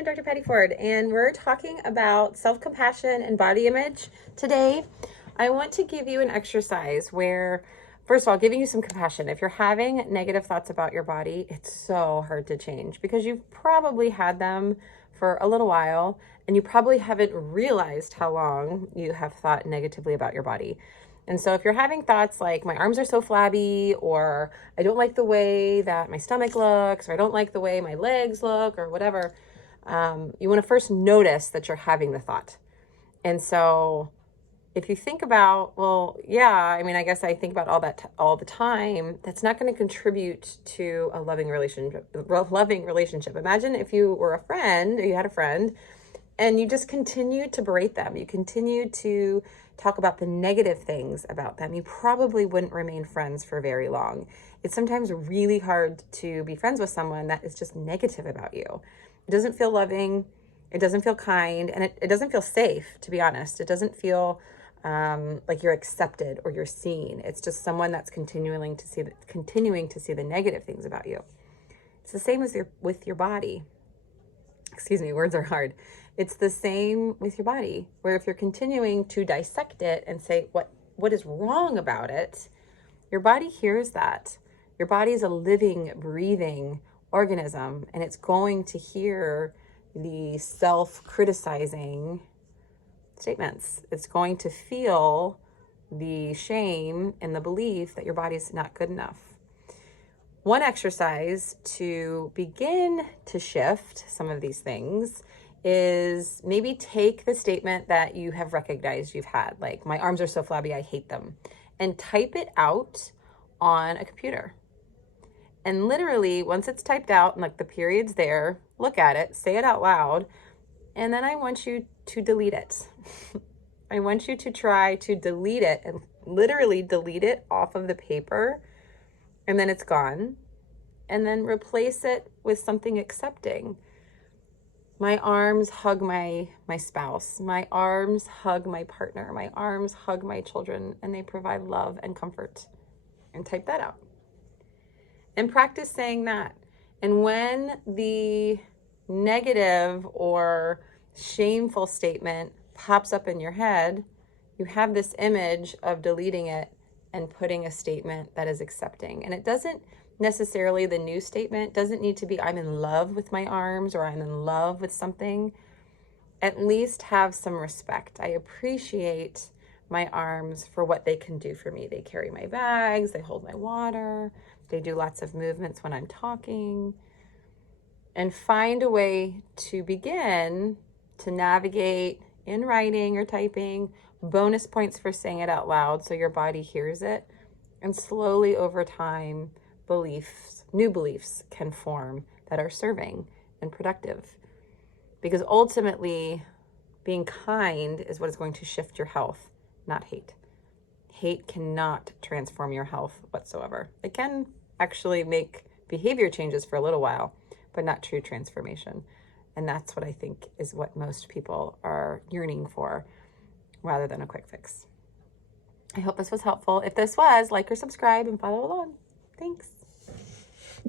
I'm Dr. Patty Ford, and we're talking about self-compassion and body image today. I want to give you an exercise where, first of all, giving you some compassion. If you're having negative thoughts about your body, it's so hard to change because you've probably had them for a little while, and you probably haven't realized how long you have thought negatively about your body. And so if you're having thoughts like my arms are so flabby, or I don't like the way that my stomach looks, or I don't like the way my legs look, or whatever, you want to first notice that you're having the thought. And so if you think about, well, yeah, I mean, I guess I think about all that all the time, that's not going to contribute to a loving relationship. Imagine if you were a friend, or you had a friend, and you just continue to berate them. You continue to talk about the negative things about them. You probably wouldn't remain friends for very long. It's sometimes really hard to be friends with someone that is just negative about you. It doesn't feel loving. It doesn't feel kind. And it doesn't feel safe, to be honest. It doesn't feel like you're accepted or you're seen. It's just someone that's continuing to see the negative things about you. It's the same as with your body. Excuse me, words are hard. It's the same with your body, where if you're continuing to dissect it and say what is wrong about it, your body hears that. Your body is a living, breathing organism, and it's going to hear the self-criticizing statements. It's going to feel the shame and the belief that your body's not good enough. One exercise to begin to shift some of these things is maybe take the statement that you have recognized you've had, like my arms are so flabby, I hate them, and type it out on a computer. And literally, once it's typed out and like the period's there, look at it, say it out loud, and then I want you to delete it. I want you to try to delete it and literally delete it off of the paper, and then it's gone, and then replace it with something accepting. My arms hug my spouse. My arms hug my partner. My arms hug my children, and they provide love and comfort. And type that out. And practice saying that. And when the negative or shameful statement pops up in your head, you have this image of deleting it and putting a statement that is accepting. And it doesn't necessarily, the new statement doesn't need to be I'm in love with my arms or I'm in love with something. At least have some respect. I appreciate my arms for what they can do for me. They carry my bags, they hold my water, they do lots of movements when I'm talking. And find a way to begin to navigate in writing or typing, bonus points for saying it out loud so your body hears it. And slowly over time, new beliefs can form that are serving and productive. Because ultimately, being kind is what is going to shift your health, not hate. Hate cannot transform your health whatsoever. It can actually make behavior changes for a little while, but not true transformation. And that's what I think is what most people are yearning for, rather than a quick fix. I hope this was helpful. If this was, like or subscribe and follow along. Thanks.